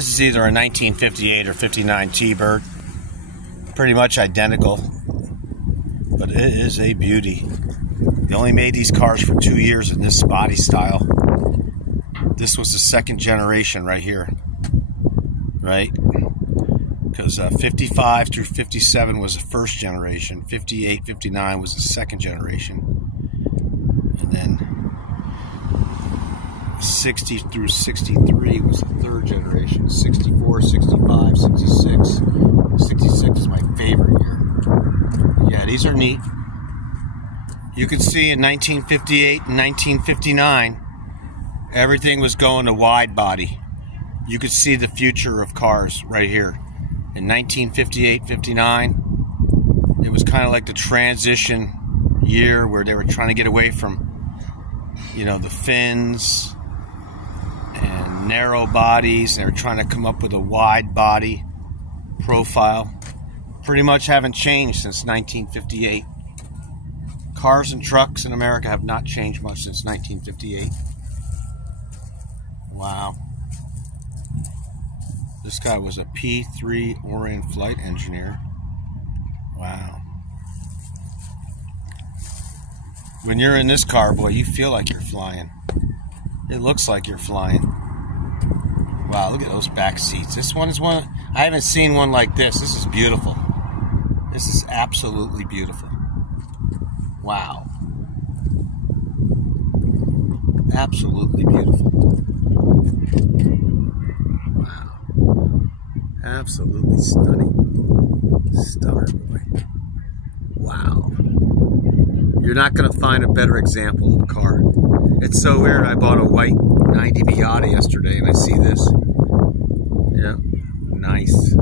This is either a 1958 or 59 T-Bird. Pretty much identical, but it is a beauty. They only made these cars for 2 years in this body style. This was the second generation right here, right? Because 55 through 57 was the first generation. 58, 59 was the second generation. And then 60 through 63 was the third generation. 64, 65, 66. 66 is my favorite year. Yeah, these are neat. You can see in 1958 and 1959, everything was going to wide body. You could see the future of cars right here. In 1958, 59, it was kind of like the transition year where they were trying to get away from, you know, the fins and narrow bodies. They were trying to come up with a wide body profile. Pretty much haven't changed since 1958. Cars and trucks in America have not changed much since 1958. Wow. This guy was a P3 Orion flight engineer. Wow. When you're in this car, boy, you feel like you're flying. It looks like you're flying. Wow, look at those back seats. This one is one, I haven't seen one like this. This is beautiful. This is absolutely beautiful. Wow. Absolutely beautiful. Wow. Absolutely stunning. Stunner, boy. Wow. You're not going to find a better example of a car. It's so weird. I bought a white 90 Miata yesterday and I see this. Yeah. Nice.